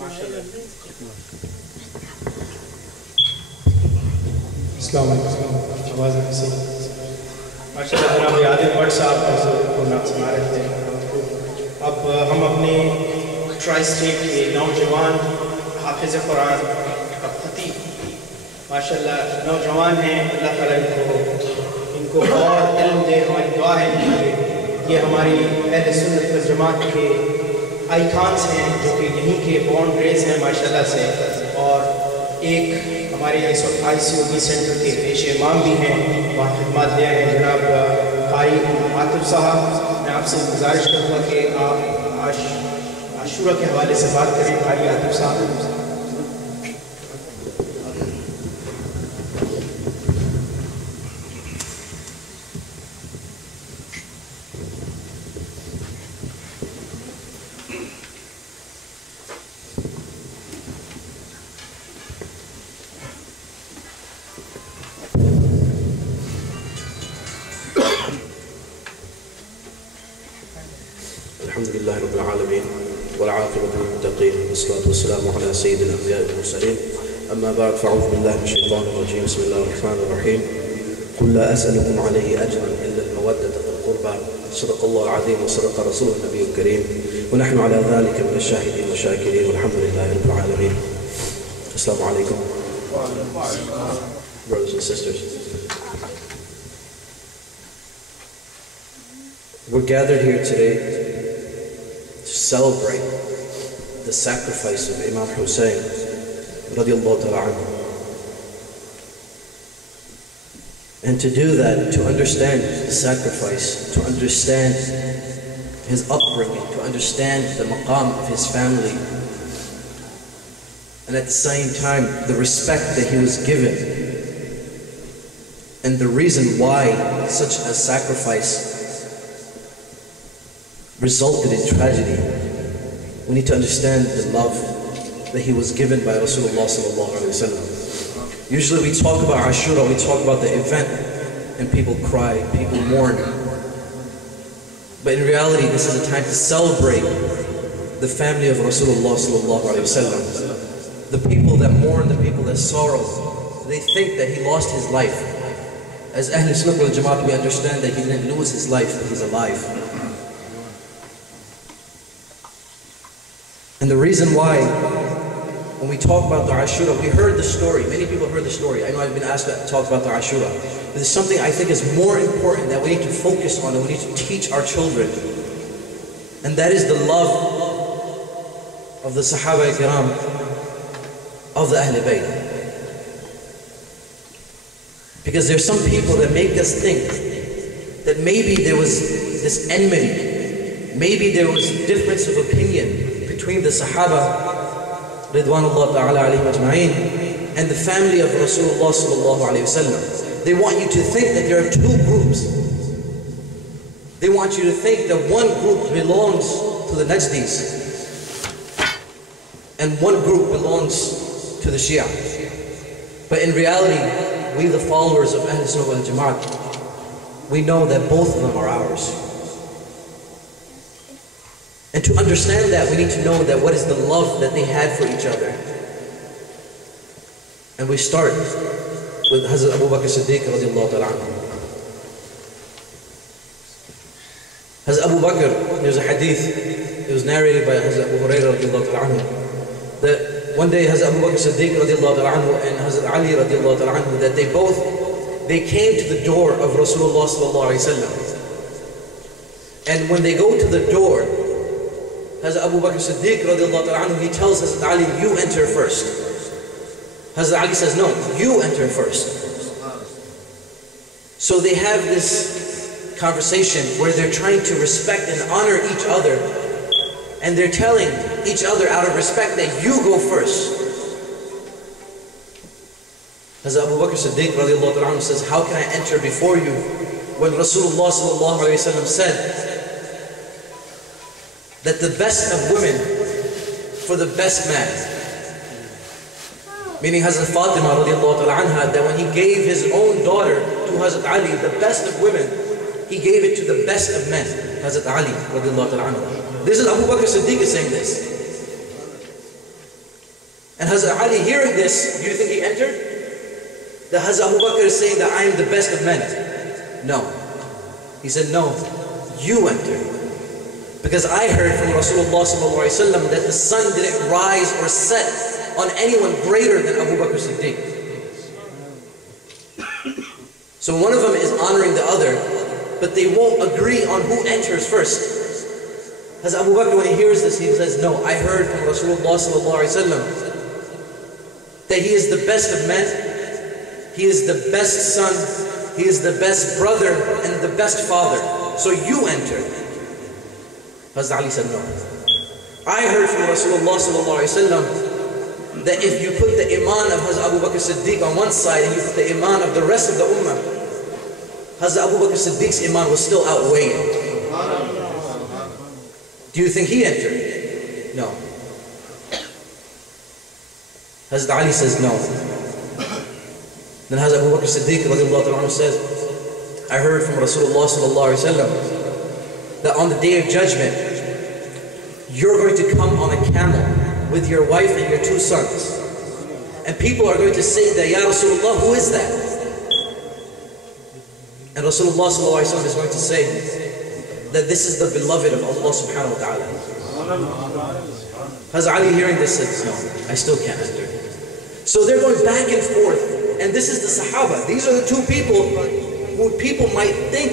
माशाल्लाह जनाब यादिन भट्ट साहब को नाम सुना रहे थे। अब हम अपने ट्राई स्टेट के नौजवान हाफिज़ कुरान और खतीब माशाल्लाह नौजवान हैं, अल्लाह ताला इनको और इल्म दे। हमारी दुआ है कि ये हमारी अहले सुन्नत वल जमात के आइकॉन्स हैं जो कि यहीं के बॉर्न रेज हैं माशाल्लाह से, और एक हमारे ICOB सेंटर के पेश इमाम भी हैं, वहाँ खिदमत दिया है जनाब कारी आतिफ साहब। मैं आपसे गुजारिश करूँगा कि आप आशूरा के हवाले से बात करें। कारी आतिफ साहब। अल्हम्दुलिल्लाहि रब्बिल आलमीन वल आक़िबतु लिल मुत्तक़ीन वस्सलातु वस्सलामु अला सय्यिदिल अंबिया'i वल मुरसलीन अम्मा बअद फ़अऊज़ु बिल्लाहि मिनश शैतानिर रजीम बिस्मिल्लाहिर रहमानिर रहीम क़ुल ला असअलुकुम अलैहि अजरन इल्ला अल-मवद्दता फ़िल क़ुर्बा सदक़ल्लाहुल अज़ीम व सदक़ रसूलुहुन नबियुल करीम व नहनु अला ज़ालिका मिनश शाहिदीन व शाकिरीन वल्हम्दुलिल्लाहि रब्बिल आलमीन। अस्सलामु अलैकुम brothers and sisters. We're gathered here today to celebrate the sacrifice of Imam Hussain radiallahu ta'ala anhu. And to do that, to understand the sacrifice, to understand his upbringing, to understand the maqam of his family, and at the same time the respect that he was given, and the reason why such a sacrifice resulted in tragedy. We need to understand the love that he was given by Rasulullah sallallahu alaihi wasallam. Usually we talk about Ashura, we talk about the event, and people cry, people mourn. But in reality, this is a time to celebrate the family of Rasulullah sallallahu alaihi wasallam. The people that mourn, the people that sorrow, they think that he lost his life. As Ahl Sunnah wal Jamaat, we understand that he didn't lose his life, but he's alive. And the reason why, when we talk about the Ashura, we heard the story. Many people heard the story. I know I've been asked to talk about the Ashura. But there's something I think is more important that we need to focus on, and we need to teach our children. And that is the love of the Sahaba Kiram, of the Ahl Bayt. Because there's some people that make us think that maybe there was this enmity, maybe there was difference of opinion between the Sahaba Ridwanullah ta'ala alayhim ajma'in and the family of Rasulullah sallallahu alayhi wasallam. They want you to think that there are two groups. They want you to think that one group belongs to the Najdis and one group belongs to the Shia. But in reality, we the followers of Ahl Sunnah wal Jamaat, we know that both of them are ours. And to understand that, we need to know that what is the love that they had for each other. And we start with Hazrat Abu Bakr Siddiq radiallahu ta'ala anhu. Hazrat Abu Bakr, there's a hadith, it was narrated by Hazrat Abu Hurairah radiallahu ta'ala anhu, that one day Hazrat Abu Bakr Siddiq radiallahu ta'ala anhu and Hazrat Ali radiallahu ta'ala anhu, that they came to the door of Rasulullah sallallahu alayhi wa sallam. And when they go to the door, Hazrat Abu Bakr Siddiq radiallahu ta'ala anhu, he tells Hazrat Ali, you enter first. Hazrat Ali says, no, you enter first. So they have this conversation where they're trying to respect and honor each other, and they're telling each other out of respect that you go first. Hazrat Abu Bakr Siddiq radiallahu ta'ala anhu says, how can I enter before you when Rasulullah sallallahu alayhi wa sallam said that the best of women for the best man. Meaning Hazrat Fatima radiallahu ta'ala anha, that when he gave his own daughter to Hazrat Ali, the best of women, he gave it to the best of men, Hazrat Ali radiallahu ta'ala anha. This is Abu Bakr Siddiq is saying this. And Hazrat Ali hearing this, do you think he entered? That Hazrat Abu Bakr is saying that I am the best of men. No. He said, no, you entered. Because I heard from Rasulullah ﷺ that the sun didn't rise or set on anyone greater than Abu Bakr Siddiq. So one of them is honoring the other, but they won't agree on who enters first. As Abu Bakr, when he hears this, he says, no, I heard from Rasulullah ﷺ that he is the best of men, he is the best son, he is the best brother, and the best father. So you enter. Hazrat Ali said, no. I heard from Rasulullah ﷺ that if you put the iman of Hazrat Abu Bakr Siddiq on one side and you put the iman of the rest of the ummah, Hazrat Abu Bakr Siddiq's iman was still outweighed. Do you think he entered? No. Hazrat Ali says no. Then Hazrat Abu Bakr Siddiq radiallahu says, I heard from Rasulullah sallallahu alaihi wasallam that on the day of judgment, you're going to come on a camel with your wife and your two sons. And people are going to say that, Ya Rasulullah, who is that? And Rasulullah sallallahu alaihi wasallam is going to say that this is the beloved of Allah subhanahu wa ta'ala. Hazrat Ali hearing this says, no, I still can't enter. So they're going back and forth. And this is the Sahaba. These are the two people who people might think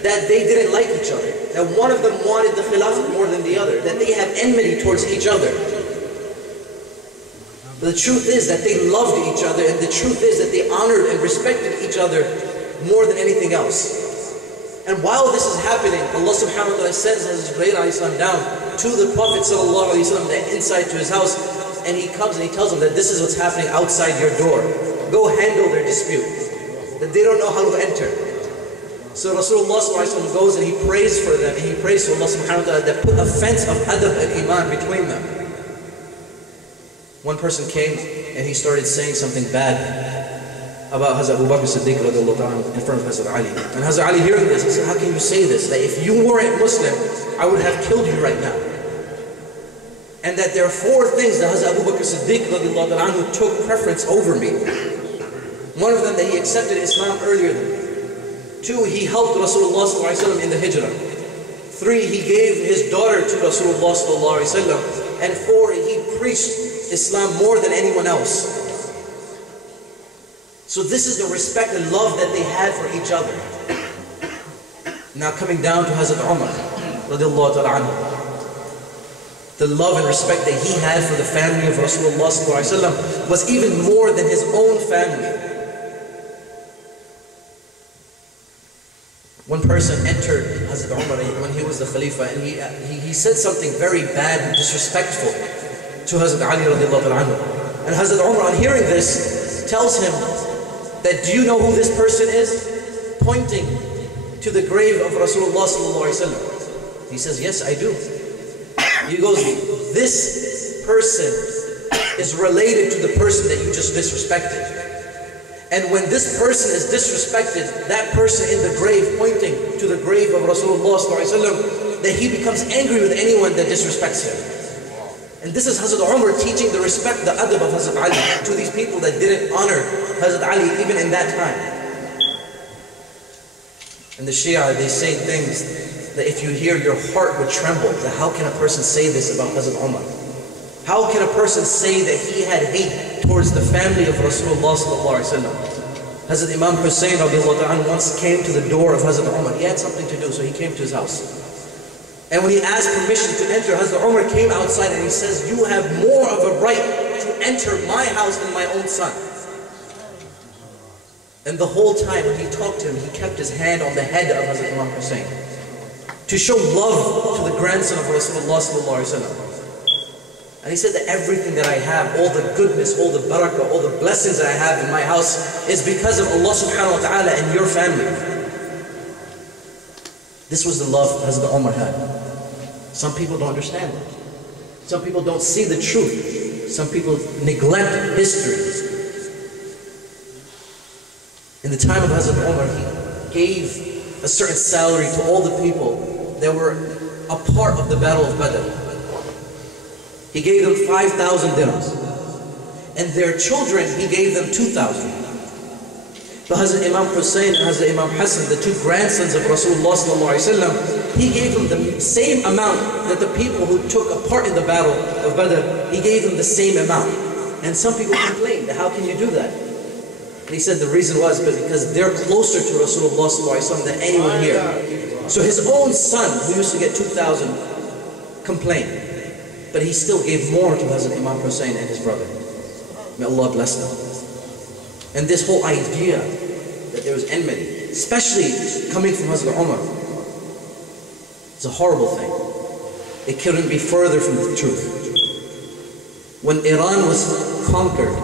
that they didn't like each other. That one of them wanted the Khilafah more than the other. That they have enmity towards each other. But the truth is that they loved each other. And the truth is that they honored and respected each other more than anything else. And while this is happening, Allah subhanahu wa ta'ala sends Hizrail down to the Prophet sallallahu alaihi wasallam, the inside to his house. And he comes and he tells them that this is what's happening outside your door. Go handle their dispute. That they don't know how to enter. So Rasulullah goes and he prays for them. And he prays to Allah subhanahu wa ta'ala that put a fence of adab and iman between them. One person came and he started saying something bad about Hazrat Abu Bakr Siddiq in front of Hazrat Ali. And Hazrat Ali hearing this, he said, how can you say this? That if you weren't Muslim, I would have killed you right now. And that there are four things that Hazrat Abu Bakr Siddiq took preference over me. One of them, that he accepted Islam earlier than me. Two, he helped Rasulullah in the hijrah. Three, he gave his daughter to Rasulullah. And four, he preached Islam more than anyone else. So this is the respect and love that they had for each other. Now coming down to Hazrat Umar radiallahu ta'ala anhu. The love and respect that he had for the family of Rasulullah was even more than his own family. One person entered Hazrat Umar when he was the Khalifa, and he said something very bad and disrespectful to Hazrat Ali radiallahu anhu. And Hazrat Umar, on hearing this, tells him that, do you know who this person is? Pointing to the grave of Rasulullah sallallahu alaihi wasallam. He says, yes, I do. He goes, this person is related to the person that you just disrespected. And when this person is disrespected, that person in the grave pointing to the grave of Rasulullah ﷺ, that he becomes angry with anyone that disrespects him. And this is Hazrat Umar teaching the respect, the adab of Hazrat Ali to these people that didn't honor Hazrat Ali even in that time. And the Shia, they say things that if you hear, your heart would tremble. That how can a person say this about Hazrat Umar? How can a person say that he had hate towards the family of Rasulullah sallallahu alaihi wasallam? Hazrat Imam Hussain once came to the door of Hazrat Umar. He had something to do, so he came to his house. And when he asked permission to enter, Hazrat Umar came outside and he says, you have more of a right to enter my house than my own son. And the whole time when he talked to him, he kept his hand on the head of Hazrat Imam Hussain, to show love to the grandson of Rasulullah sallallahu alaihi wasallam. And he said that everything that I have, all the goodness, all the barakah, all the blessings that I have in my house is because of Allah subhanahu wa ta'ala and your family. This was the love Hazrat Umar had. Some people don't understand it. Some people don't see the truth. Some people neglect history. In the time of Hazrat Umar, he gave a certain salary to all the people that were a part of the Battle of Badr. He gave them 5,000 dirhams. and their children, he gave them 2,000. But Hazrat Imam Hussain and Hazrat Imam Hassan, the two grandsons of Rasulullah sallallahu alaihi wasallam, he gave them the same amount that the people who took a part in the battle of Badr, he gave them the same amount. And some people complained, how can you do that? And he said the reason was because they're closer to Rasulullah sallallahu alaihi wasallam than anyone here. So his own son, who used to get 2,000, complained. But he still gave more to Hazrat Imam Hussain and his brother. May Allah bless them. And this whole idea that there was enmity, especially coming from Hazrat Umar, is a horrible thing. It couldn't be further from the truth. When Iran was conquered,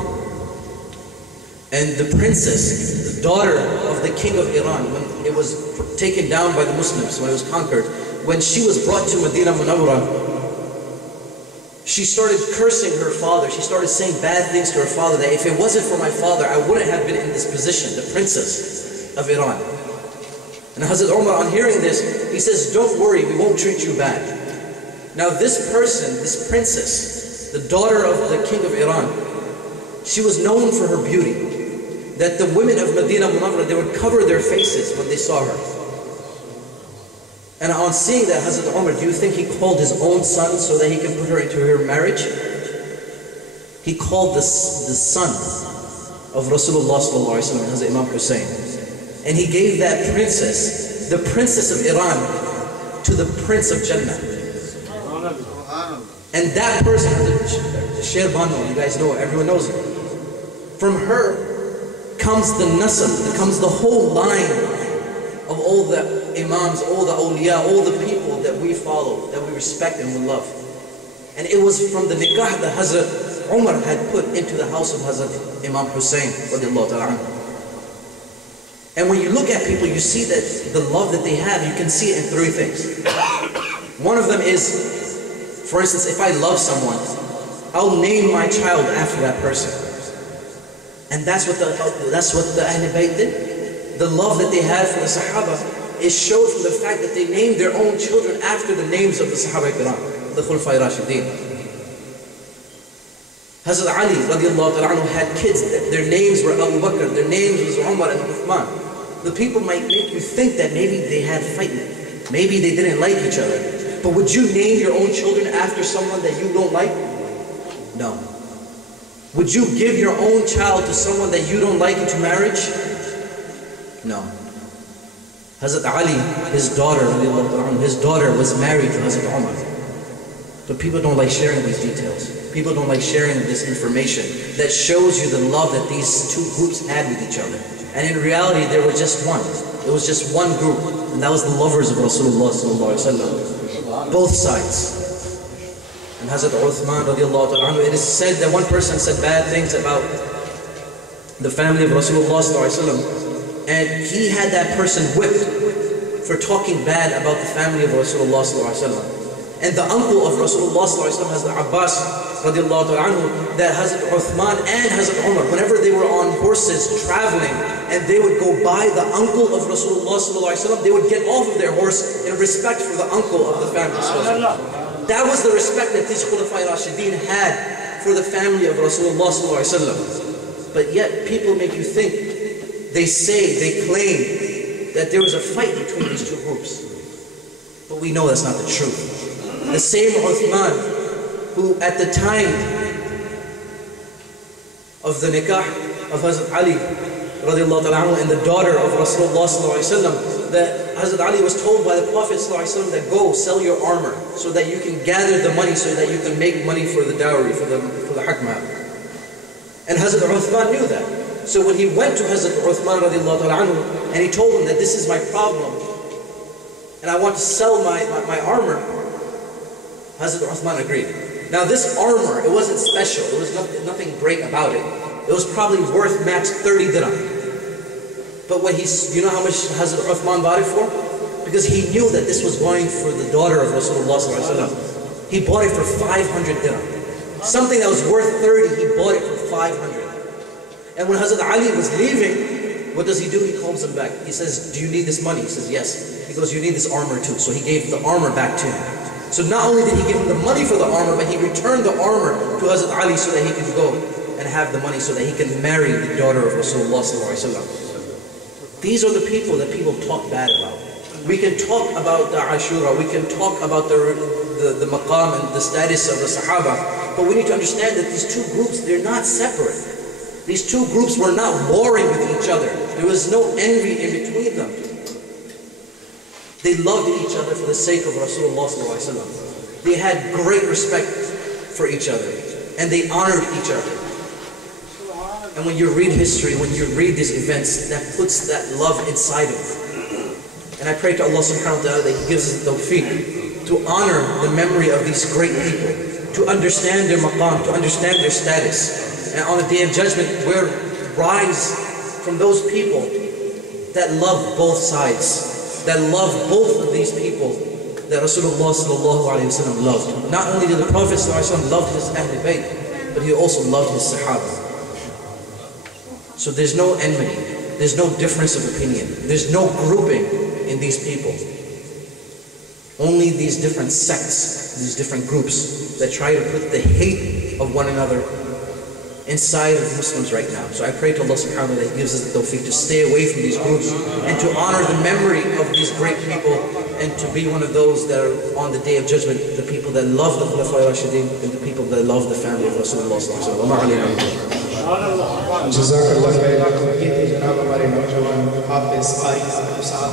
and the princess, the daughter of the king of Iran, when it was taken down by the Muslims, when it was conquered, when she was brought to Medina Munawwara, she started cursing her father. She started saying bad things to her father, that if it wasn't for my father, I wouldn't have been in this position, the princess of Iran. And Hazrat Umar, on hearing this, he says, don't worry, we won't treat you bad. Now this person, this princess, the daughter of the king of Iran, she was known for her beauty, that the women of Medina Munawwara, they would cover their faces when they saw her. And on seeing that, Hazrat Umar, do you think he called his own son so that he could put her into her marriage? He called the son of Rasulullah sallallahu alaihi wasallam, Hazrat Imam Hussain, and he gave that princess, the princess of Iran, to the prince of Jannah. And that person, the Sher Banu, you guys know, everyone knows it. From her comes the nasl, comes the whole line of all the Imams, all the awliya, all the people that we follow, that we respect and we love. And it was from the nikah that Hazrat Umar had put into the house of Hazrat Imam Hussain radiallahu ta'ala anhu. And when you look at people, you see that the love that they have, you can see it in three things. One of them is, for instance, if I love someone, I'll name my child after that person. And that's what the Ahl Bayt did. The love that they had for the Sahaba is showed from the fact that they named their own children after the names of the Sahaba Ikram, the Khulafai Rashidin. Hazrat Ali radiallahu ta'ala anhu had kids, their names were Abu Bakr, their names was Umar and Uthman. The people might make you think that maybe they had fighting, maybe they didn't like each other. But would you name your own children after someone that you don't like? No. Would you give your own child to someone that you don't like into marriage? No. Hazrat Ali, his daughter was married to Hazrat Umar. But people don't like sharing these details. People don't like sharing this information that shows you the love that these two groups had with each other. And in reality, there was just one. It was just one group, and that was the lovers of Rasulullah sallallahu alaihi wasallam. Both sides. And Hazrat Uthman radiallahu ta'ala anhu, it is said that one person said bad things about the family of Rasulullah sallallahu alaihi wasallam, and he had that person whipped for talking bad about the family of Rasulullah sallallahu alaihi wasallam. And the uncle of Rasulullah sallallahu alaihi wasallam, Hazrat Abbas radiallahu ta'ala anhu, that Hazrat Uthman and Hazrat Umar, whenever they were on horses traveling, and they would go by the uncle of Rasulullah sallallahu alaihi wasallam, they would get off of their horse in respect for the uncle of the family. That was the respect that these Khulafai Rashidin had for the family of Rasulullah sallallahu alaihi wasallam. But yet people make you think, they say, they claim that there was a fight between these two groups. But we know that's not the truth. The same Uthman, who at the time of the nikah of Hazrat Ali radiallahu ta'ala anhu and the daughter of Rasulullah sallallahu alaihi wasallam, that Hazrat Ali was told by the Prophet sallallahu alaihi wasallam that go sell your armor so that you can gather the money, so that you can make money for the dowry, for the hakmah. And Hazrat Uthman knew that. So when he went to Hazrat Uthman radiallahu ta'ala anhu and he told him that this is my problem and I want to sell my armor, Hazrat Uthman agreed. Now this armor, it wasn't special, it was nothing great about it. It was probably worth max 30 dirham. But when you know how much Hazrat Uthman bought it for? Because he knew that this was going for the daughter of Rasulullah sallallahu alaihi wasallam. He bought it for 500 dirham. Something that was worth 30, he bought it for 500. And when Hazrat Ali was leaving, what does he do? He calls him back. He says, do you need this money? He says, yes. He goes, you need this armor too. So he gave the armor back to him. So not only did he give him the money for the armor, but he returned the armor to Hazrat Ali so that he could go and have the money so that he can marry the daughter of Rasulullah sallallahu alaihi wasallam. These are the people that people talk bad about. We can talk about the Ashura, we can talk about the maqam and the status of the Sahaba, but we need to understand that these two groups, they're not separate. These two groups were not warring with each other. There was no envy in between them. They loved each other for the sake of Rasulullah sallallahu alaihi wasallam. They had great respect for each other, and they honored each other. And when you read history, when you read these events, that puts that love inside of you. And I pray to Allah subhanahu wa ta'ala that He gives us the tawfiq to honor the memory of these great people, to understand their maqam, to understand their status. And on the Day of Judgment, we'll rise from those people that love both sides, that love both of these people that Rasulullah sallallahu alayhi wa sallam loved. Not only did the Prophet sallallahu alayhi wa sallam love his Ahlul Bayt, but he also loved his Sahaba. So there's no enmity, there's no difference of opinion, there's no grouping in these people. Only these different sects, these different groups that try to put the hate of one another inside of Muslims right now. So I pray to Allah subhanahu wa ta'ala that He gives us the tawfiq to stay away from these groups and to honor the memory of these great people and to be one of those that are on the Day of Judgment, the people that love the Khulafa Rashidin and the people that love the family of Rasulullah sallallahu alaihi wasallam. जज़ाकल्लाह खैर। ये थे जनाब हमारे नौजवान हाफिज़ क़ारी साहब।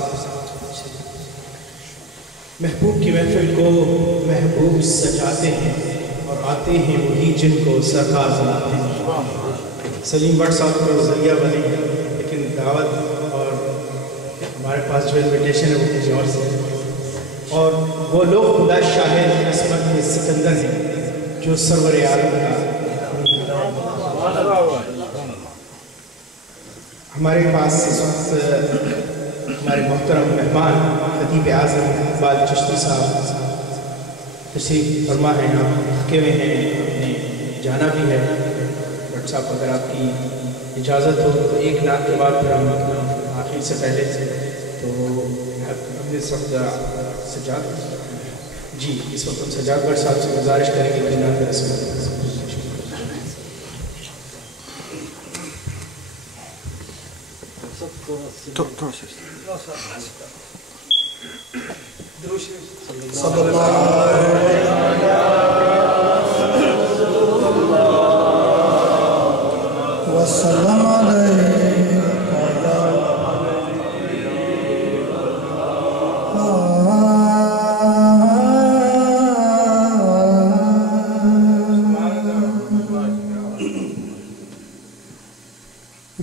महबूब की महफिल को महबूब सजाते हैं और आते हैं वही जिनको सरकार बनाते हैं। सलीम भट्ट साहब को ज़रिया बने, लेकिन दावत और हमारे पास जो इन्विटेशन है वो कुछ और से, और वो लोग खुदा शाहिद किस्मत के सिकंदर हैं जो सरवर आलम का। हमारे पास इस वक्त हमारे मोहतरम मेहमान खतीब आज़म इकबाल चिश्ती साहब तशरीफ़ फरमा हैं। आप थके हुए हैं, आपने जाना भी है। भट्ट साहब अगर आपकी इजाज़त हो तो एक नात के बाद फिर हम आखिर से पहले तो हमने इस वक्त सजाद जी इस वक्त हम सजाद भट्ट साहब से गुजारिश करेंगे कि नात रस्म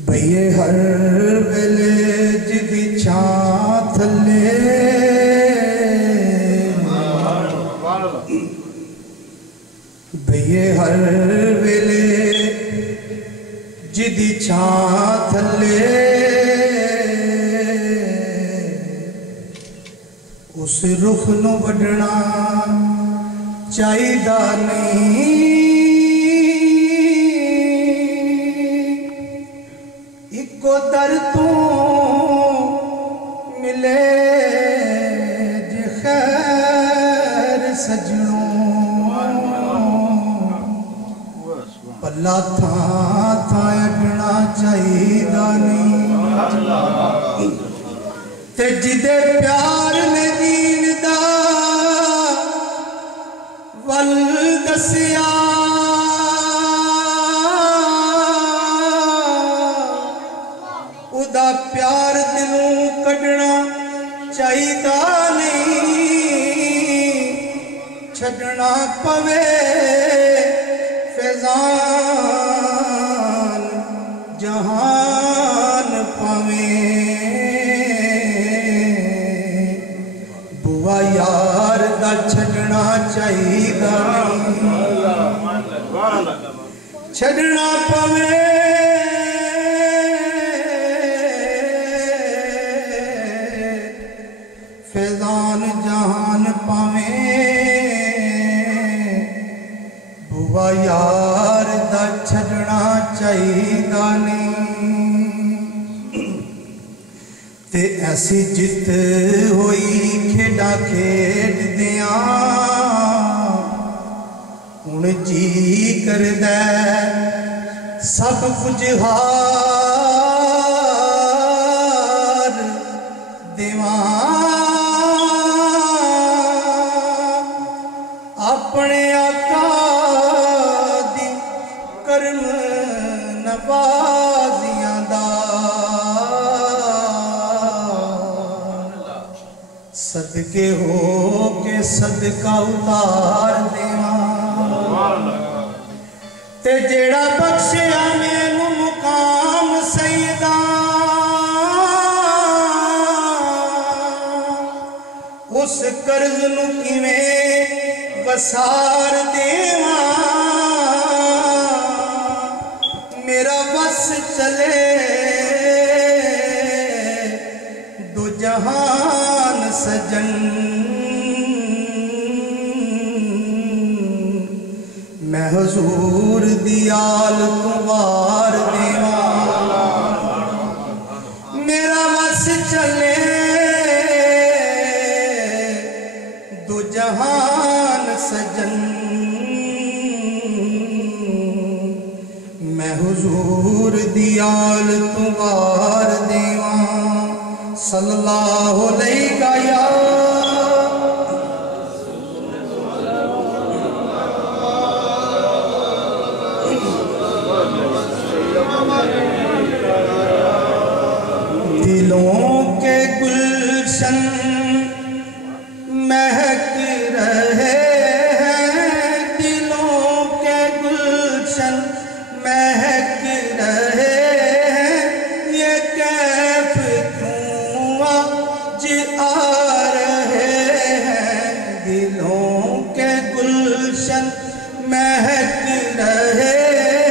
भैये हर वेले जिदी छां थले भैये हर वेले जिदी छां थले उस रुख नूं वढना चाहिदा नहीं। दर तू मिले जे खैर सजनों पल्ला था अडना चाहिदा नहीं। ते जिदे प्यार ने दीन दा वल दसिया प्यार दिलों कढ़ना चाहिदा नहीं। छड़ना पवे फैजान जहान पवे बुआ यार दा छड़ना चाहिदा नहीं। छड़ना पवे फैजान जहान पावे बुआ यार दा छड़ना चाहिदा नहीं। ते ऐसी जित होई खेड़ा खेड दिया हुण जी करदा सब कुछ हार देवां अपने आका दी करम नवाजियां दा सदके हो के सदका उतार देवां ते जेड़ा बख्शिया मैनू मुकाम सईदा उस कर्ज नू किवें वसार देवां मेरा बस चले दो जहान सजन मैं हुजूर दी आल तू वार देवां मेरा बस चले दो जहान सजन मैं हुजूर दी आल तू वार देवां सल्लल्लाहु अलैहि या दिलों के गुलशन महक रहे हैं दिलों के गुलशन महक रहे हैं ये कैफ क्यों आज आ रहे हैं दिलों के गुलशन महक रहे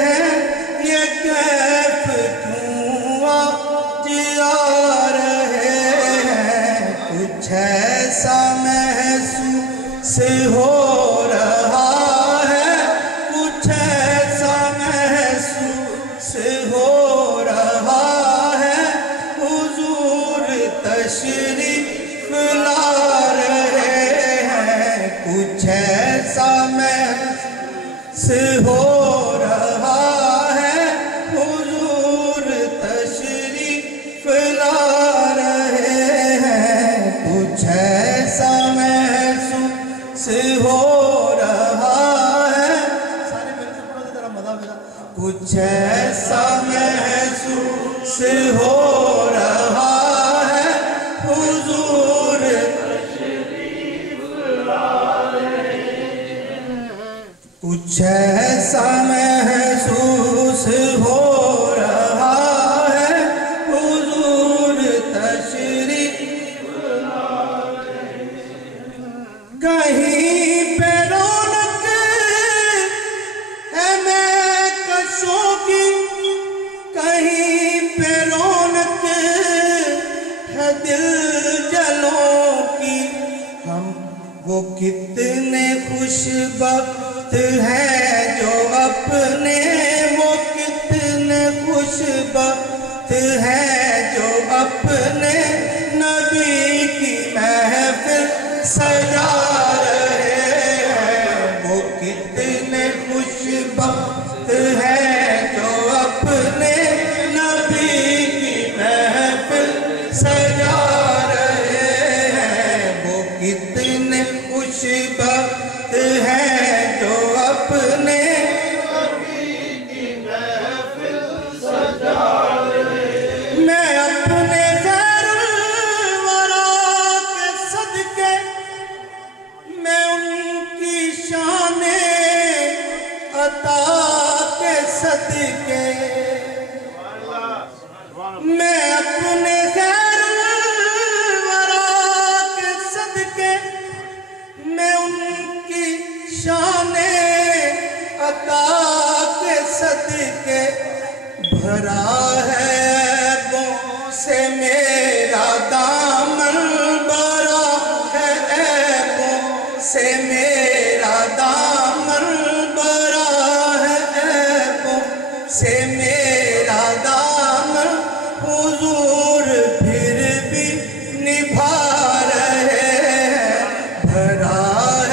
हैं ये कैफ क्यों आज आ रहे हैं कुछ ऐसा महसूस हो रहा है कुछ ऐसा महसूस हो रहा है हुजूर तशरीफ ला रहे हैं कुछ ऐसा महसूस हो रहा है हुजूर तशरीफ ला रहे हैं कुछ ऐसा महसूस हो रहा है सारे मेरे से पढ़ो जरा मजा मेरा कुछ ऐसा महसूस हो रहा है हुजूर कुछ ऐसा महसूस हो रहा है हुजूर तशरीफ कहीं पे रौनक है मैं कशों की कहीं पे रौनक है दिल जलों की हम वो कितने खुशबख्त हैं जो अपने वो कितने खुशबख्त हैं जो अपने नबी की महफिल सजा रहे हैं वो कितने खुशबख्त हैं जो अपने नबी की महफिल सजा रहे हैं वो कितने खुशबख्त हैं जो अपने नबी की महफिल सजा रहे हैं मैं अपने ज़रूरा के सदके मैं उनकी शाने अता के सदके मैं अपने ज़रूरा के सदके मैं उनकी शाने अता के सदके भरा है ऐबों से मेरा दामन भरा है ऐबों से मेरा दामन भरा है ऐबों से मेरा दामन हुजूर फिर भी निभा रहे हैं भरा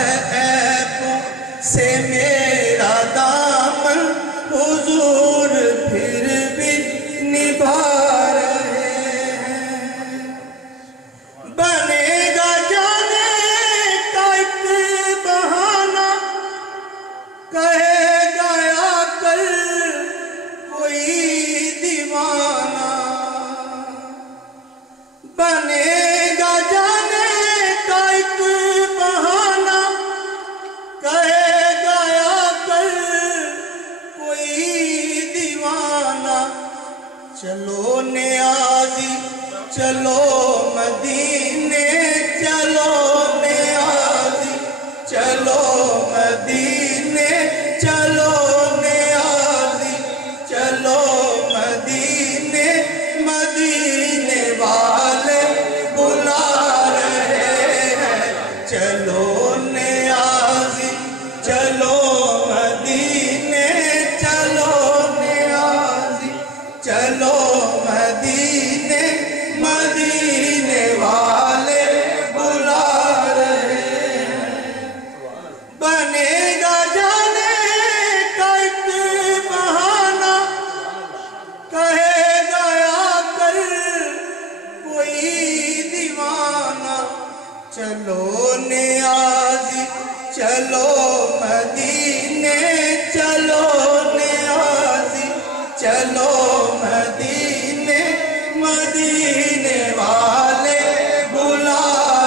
है ऐबों से मेरा दामन हुजूर चलो नियाज़ी चलो मदीने, चलो नियाज़ी चलो मदीने, चलो नियाज़ी चलो मदीने, मदीने वाले बुला रहे हैं। चलो नियाज़ी चलो मदीने, चलो नियाज़ी चलो मदीने, मदीने वाले बुला रहे हैं। बनेगा जाने का एक बहाना, कहेगा आकर कोई दीवाना। चलो नियाज़ी चलो मदीने, चलो नियाज़ी चलो मदीने, मदीने वाले बुला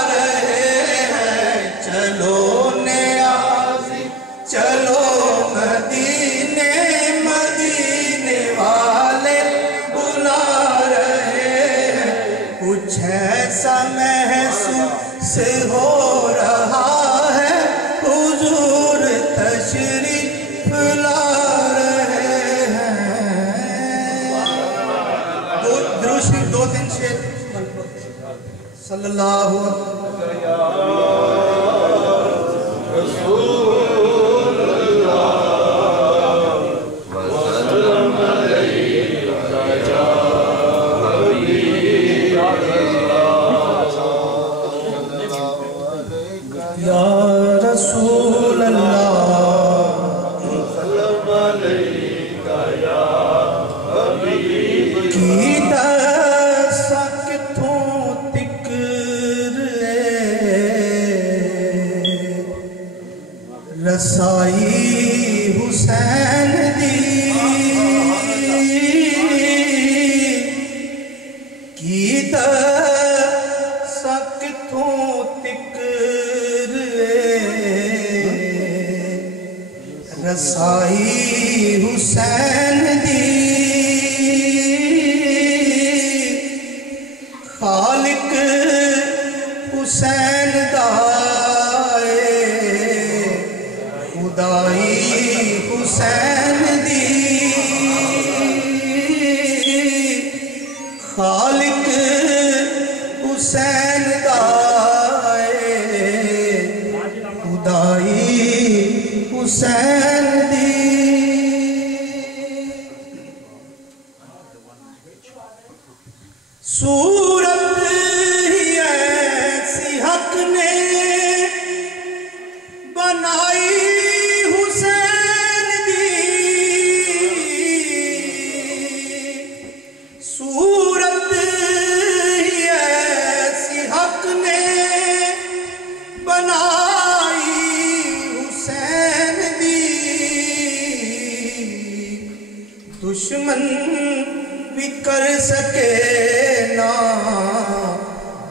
रहे हैं। चलो नियाज़ी चलो मदीने, मदीने वाले बुला रहे हैं। कुछ ऐसा महसूस हो रहा है, हुजूर तशरीफ ला रहे हैं। दो तीन शेर सल्लल्लाहु या रसूल अल्लाह की दसा किथों तिकर रसाई हुसैन दी, की दसा किथों तिकर रसाई हुसैन दी। खालिक हुसैन दाए खुदाई हुसैन दी। खालिक हुसैन दाए खुदाई हुसैन दी। सूरत ही ऐसी हक ने बनाई हुसैन दी। सूरत ही ऐसी हक ने बनाई हुसैन दी। दुश्मन भी कर सके ना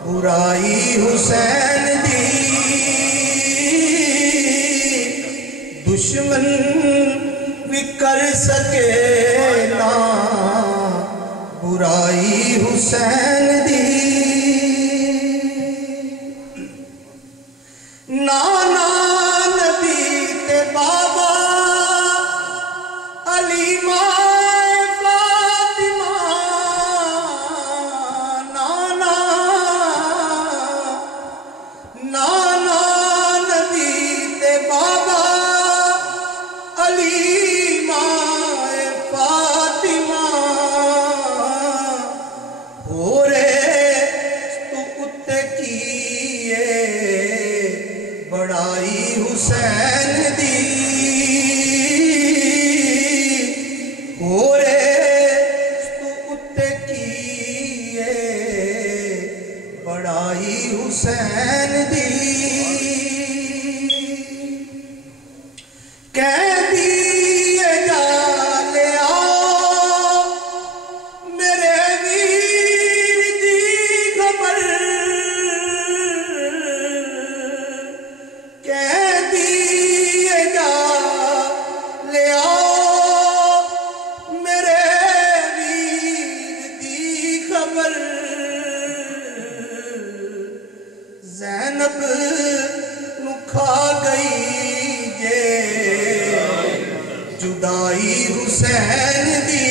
बुराई हुसैन दी। दुश्मन भी कर सके ना बुराई हुसैन दी। नाना नबी ते बाबा अली माए फातिमा। नाना नाना नबी ते बाबा अली माए फातिमा। हो रे जुदाई हुसैन दी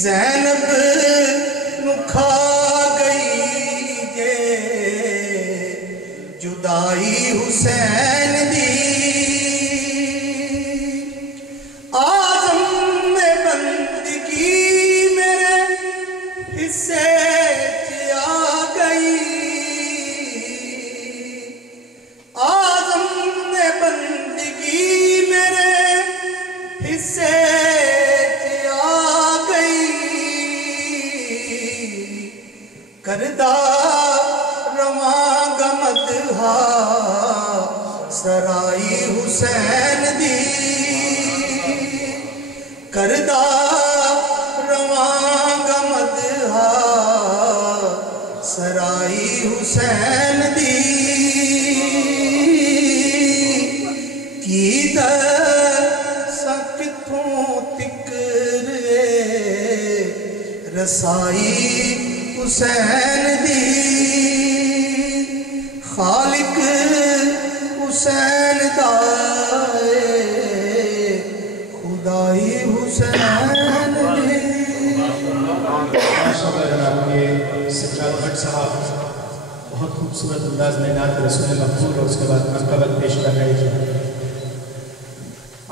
ज़ैनब नुखा गई जे जुदाई हुसैन दी आज़म में बंदगी मेरे हिस्से आ गई आज़म में बंदगी मेरे हिस्से आ गई करदा रवां गमदहा सराई हुसैन दी करदा रवां गमदहा सराई हुसैन दी की दसां कित्थों तिकर रसाई हुसैन दी खालिक हुसैन दा खुदाई हुसैन दी। आपके सज्जाद भट्ट साहब बहुत खूबसूरत अंदाज में नात रसूल मकबूल और उसके बाद मरकबत पेश कर रहे थे।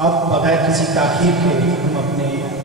अब बगैर किसी ताख़ीर के हम अपने